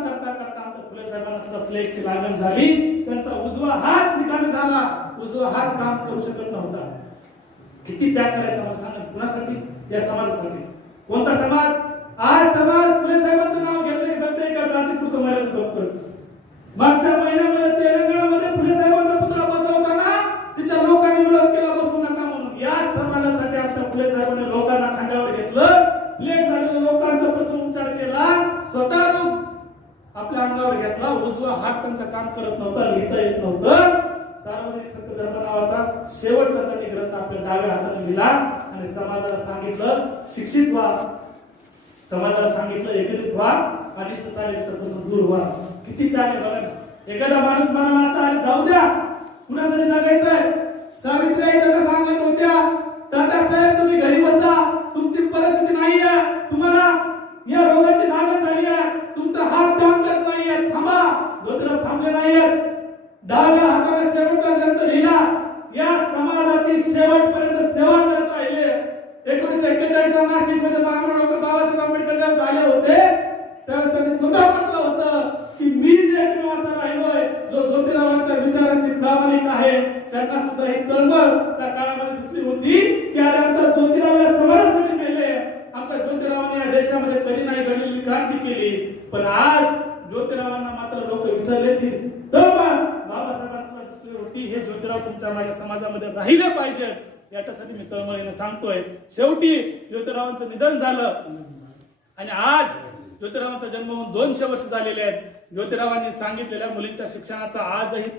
काम करता करता आमच्या फुले साहेबांना सुद्धा प्लेगची लागण झाली. त्यांचा उजवा हात निकामी झाला. उजवा हात काम करू शकत नव्हता. किती त्याग करायचा मला सांगा. कुणासाठी? या समाजासाठी. कोणता समाज? आज समाज फुले साहेबांचं नाव घेतलं की फक्त एका जातीपुरतं मर्यादित करतो. मागच्या महिन्यामध्ये तेलंगणामध्ये फुले साहेबांचा पुतळा बसवताना तिथल्या लोकांनी विरोध केला, बसवू नका म्हणून. या समाजासाठी आमच्या फुले साहेबांनी लोकांना खांद्यावर घेतलं. प्लेग झालेल्या लोकांचा प्रथम उपचार केला. स्वतः रूप आपल्या अंगावर घेतला. उजवा हात त्यांचा काम करत नव्हता, लिहिता येत नव्हतं. सार्वजनिक सत्य धर्म नावाचा शेवटचा त्यांनी ग्रंथ आपल्या डाव्या हाताने लिहिला आणि समाजाला सांगितलं शिक्षित व्हा, समाजाला सांगितलं एकत्रित व्हा, अनिष्ट चालीपासून दूर व्हा. किती त्याग आहे बघा. एखादा माणूस म्हणाला असता अरे जाऊ द्या, कुणासाठी जगायचंय? सावित्रीबाई त्यांना सांगत होत्या, दादासाहेब तुम्ही घरी बसा, तुमची परिस्थिती नाहीये, तुम्हाला या रोगाची लागण झाली आहे, तुमचा हात काम करत नाहीये, थांबा. ज्योतिराव थांबले नाहीयेत. डाव्या हाताने शेवटचा ग्रंथ लिहिला. या समाजाची शेवटपर्यंत सेवा करत राहिले. 1941 ला नाशिक मध्ये डॉक्टर बाबासाहेब आंबेडकर जेव्हा झाले होते त्यावेळेस त्यांनी स्वतः म्हटलं होतं की मी जे एकमेव असा राहिलोय जो ज्योतिरावांच्या विचारांशी प्रामाणिक आहे. त्यांना सुद्धा ही तळमळ त्या काळामध्ये दिसली होती की अरे आमचा ज्योतिराव या समाजासाठी मेले. आमच्या ज्योतिरावांनी या देशामध्ये कधी नाही घडलेली क्रांती केली. पण आज ज्योतिरावांना मात्र लोक विसरले. ती तळमळ बाबासाहेबांना दिसली होती. हे ज्योतिराव तुमच्या माझ्या समाजामध्ये राहिले पाहिजेत, याच्यासाठी मी तळमळीने सांगतोय. शेवटी ज्योतिरावांचं निधन झालं आणि आज ज्योतिरावांचा जन्म होऊन 200 वर्ष झालेले आहेत. ज्योतिरावांनी सांगितलेल्या मुलींच्या शिक्षणाचा आजही